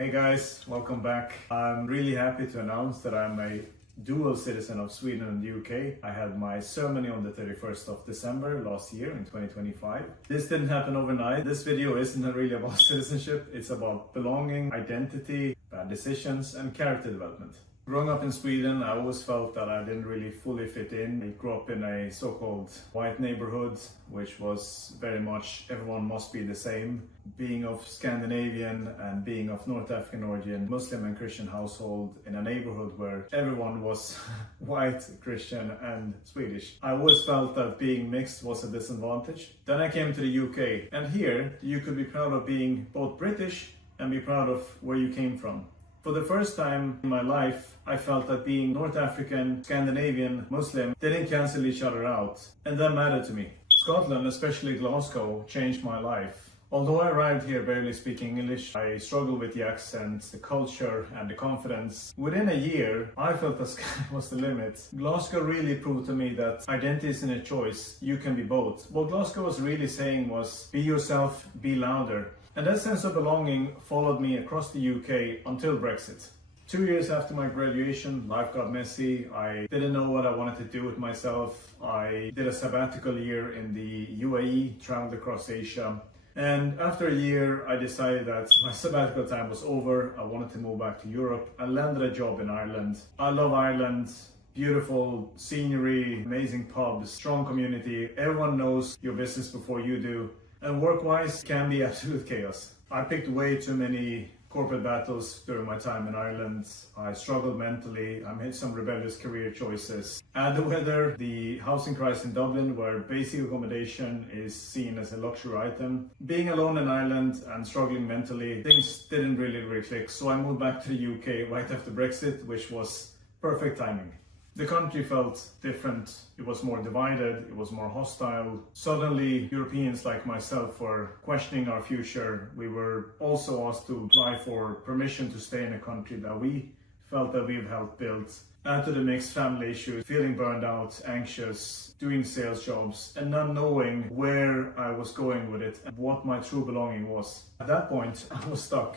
Hey guys, welcome back. I'm really happy to announce that I'm a dual citizen of Sweden and the UK. I had my ceremony on the 31st of December last year in 2025. This didn't happen overnight. This video isn't really about citizenship. It's about belonging, identity, bad decisions, and character development. Growing up in Sweden, I always felt that I didn't really fully fit in. I grew up in a so-called white neighborhood, which was very much everyone must be the same. Being of Scandinavian and being of North African origin, Muslim and Christian household in a neighborhood where everyone was white, Christian and Swedish. I always felt that being mixed was a disadvantage. Then I came to the UK, and here you could be proud of being both British and be proud of where you came from. For the first time in my life, I felt that being North African, Scandinavian, Muslim didn't cancel each other out, and that mattered to me. Scotland, especially Glasgow, changed my life. Although I arrived here barely speaking English, I struggled with the accent, the culture and the confidence. Within a year, I felt the sky was the limit. Glasgow really proved to me that identity isn't a choice, you can be both. What Glasgow was really saying was, be yourself, be louder. And that sense of belonging followed me across the UK until Brexit. 2 years after my graduation, life got messy. I didn't know what I wanted to do with myself. I did a sabbatical year in the UAE, traveled across Asia. And after a year, I decided that my sabbatical time was over. I wanted to move back to Europe. I landed a job in Ireland. I love Ireland. Beautiful scenery, amazing pubs, strong community. Everyone knows your business before you do. And work-wise, can be absolute chaos. I picked way too many corporate battles during my time in Ireland. I struggled mentally. I made some rebellious career choices. Add the weather, the housing crisis in Dublin, where basic accommodation is seen as a luxury item. Being alone in Ireland and struggling mentally, things didn't really click. So I moved back to the UK right after Brexit, which was perfect timing. The country felt different. It was more divided, it was more hostile. Suddenly, Europeans like myself were questioning our future. We were also asked to apply for permission to stay in a country that we felt that we've helped build. Add to the mix family issues, feeling burned out, anxious, doing sales jobs, and not knowing where I was going with it and what my true belonging was. At that point, I was stuck.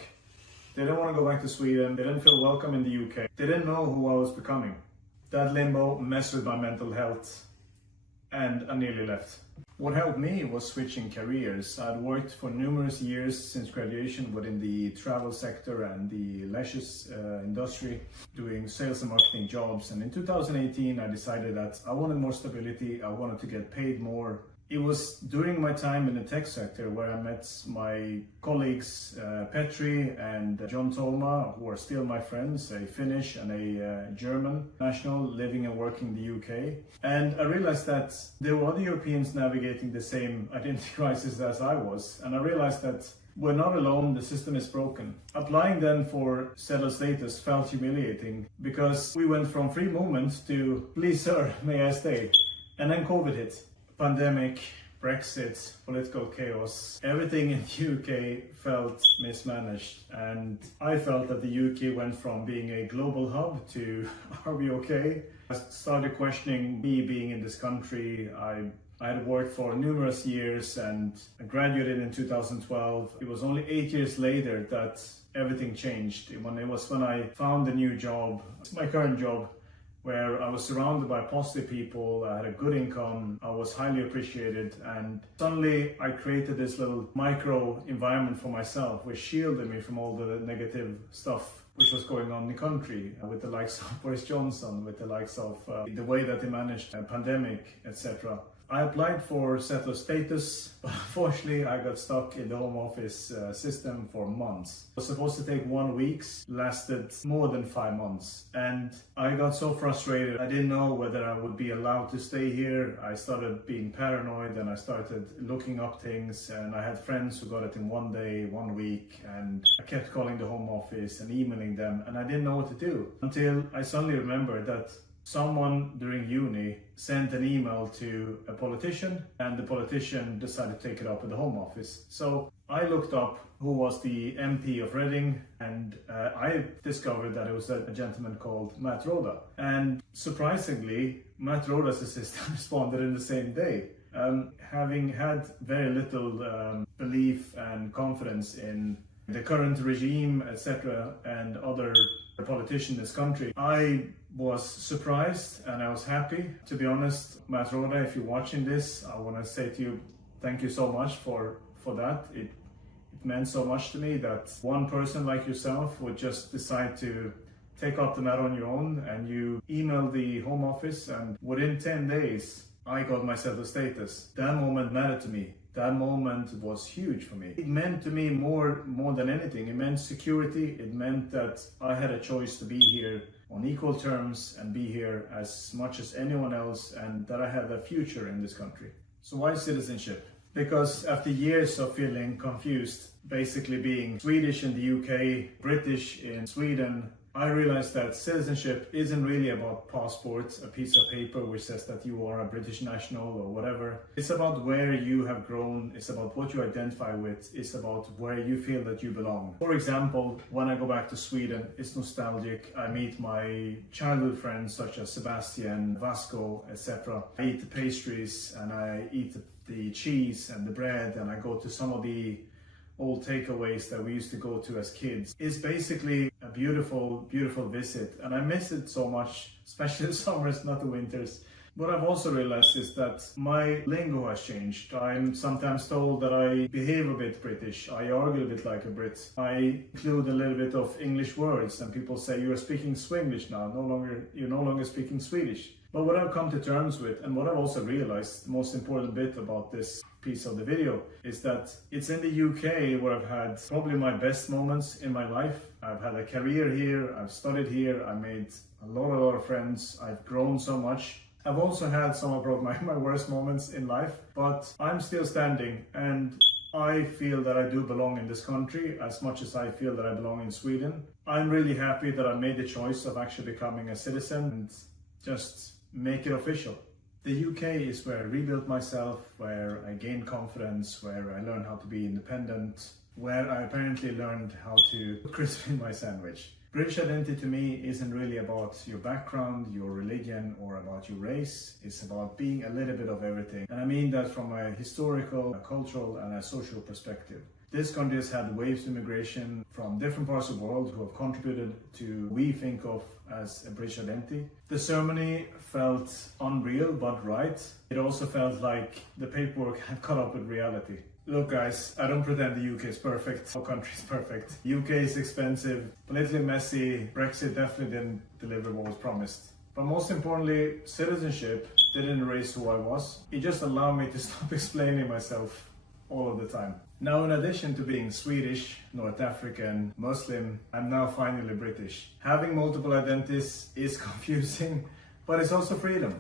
They didn't want to go back to Sweden, they didn't feel welcome in the UK, they didn't know who I was becoming. That limbo messed with my mental health and I nearly left. What helped me was switching careers. I'd worked for numerous years since graduation within the travel sector and the leisure industry, doing sales and marketing jobs. And in 2018, I decided that I wanted more stability, I wanted to get paid more. It was during my time in the tech sector where I met my colleagues Petri and John Toma, who are still my friends, a Finnish and a German national living and working in the UK. And I realized that there were other Europeans navigating the same identity crisis as I was. And I realized that we're not alone, the system is broken. Applying then for settled status felt humiliating because we went from free movement to, please sir, may I stay? And then COVID hit. Pandemic, Brexit, political chaos, everything in the UK felt mismanaged, and I felt that the UK went from being a global hub to are we okay? I started questioning me being in this country. I had worked for numerous years and I graduated in 2012. It was only 8 years later that everything changed. It was when I found a new job, my current job, where I was surrounded by positive people, I had a good income, I was highly appreciated, and suddenly I created this little micro environment for myself which shielded me from all the negative stuff which was going on in the country, with the likes of Boris Johnson, with the likes of the way that they managed a pandemic, etc. I applied for settled status, but unfortunately I got stuck in the home office system for months. It was supposed to take 1 week, lasted more than 5 months. And I got so frustrated, I didn't know whether I would be allowed to stay here. I started being paranoid and I started looking up things, and I had friends who got it in 1 day, 1 week, and I kept calling the home office and emailing them, and I didn't know what to do until I suddenly remembered that someone during uni sent an email to a politician, and the politician decided to take it up with the Home Office. So I looked up who was the MP of Reading, and I discovered that it was a gentleman called Matt Rhoda. And surprisingly, Matt Rhoda's assistant responded in the same day. Having had very little belief and confidence in the current regime, etc., and other politicians in this country. I was surprised and I was happy. To be honest, Matt Roda, if you're watching this, I want to say to you, thank you so much for that. It meant so much to me that one person like yourself would just decide to take up the matter on your own, and you email the Home Office, and within 10 days, I got myself a status. That moment mattered to me. That moment was huge for me. It meant to me more than anything. It meant security. It meant that I had a choice to be here on equal terms and be here as much as anyone else, and that I had a future in this country. So why citizenship? Because after years of feeling confused, basically being Swedish in the UK, British in Sweden, I realized that citizenship isn't really about passports, a piece of paper which says that you are a British national or whatever. It's about where you have grown, it's about what you identify with, it's about where you feel that you belong. For example, when I go back to Sweden, it's nostalgic. I meet my childhood friends such as Sebastian, Vasco, etc. I eat the pastries and I eat the cheese and the bread, and I go to some of the old takeaways that we used to go to as kids. It's basically a beautiful, beautiful visit, and I miss it so much, especially the summers, not the winters. What I've also realized is that my lingo has changed. I'm sometimes told that I behave a bit British. I argue a bit like a Brit. I include a little bit of English words, and people say you are speaking Swedish now. You're no longer speaking Swedish. But what I've come to terms with, and what I've also realized, the most important bit about this piece of the video, is that it's in the UK where I've had probably my best moments in my life. I've had a career here, I've studied here, I made a lot of friends, I've grown so much. I've also had some of my worst moments in life, but I'm still standing, and I feel that I do belong in this country as much as I feel that I belong in Sweden. I'm really happy that I made the choice of actually becoming a citizen and just make it official. The UK is where I rebuilt myself, where I gained confidence, where I learned how to be independent, where I apparently learned how to crisp in my sandwich. British identity to me isn't really about your background, your religion, or about your race. It's about being a little bit of everything. And I mean that from a historical, a cultural, and a social perspective. This country has had waves of immigration from different parts of the world who have contributed to what we think of as a British identity. The ceremony felt unreal but right. It also felt like the paperwork had caught up with reality. Look guys, I don't pretend the UK is perfect. No country is perfect. UK is expensive, politically messy. Brexit definitely didn't deliver what was promised. But most importantly, citizenship didn't erase who I was. It just allowed me to stop explaining myself all of the time. Now, in addition to being Swedish, North African, Muslim, I'm now finally British. Having multiple identities is confusing, but it's also freedom.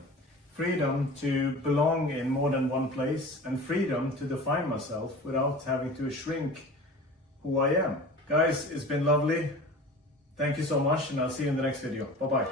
Freedom to belong in more than one place, and freedom to define myself without having to shrink who I am. Guys, it's been lovely. Thank you so much, and I'll see you in the next video. Bye-bye.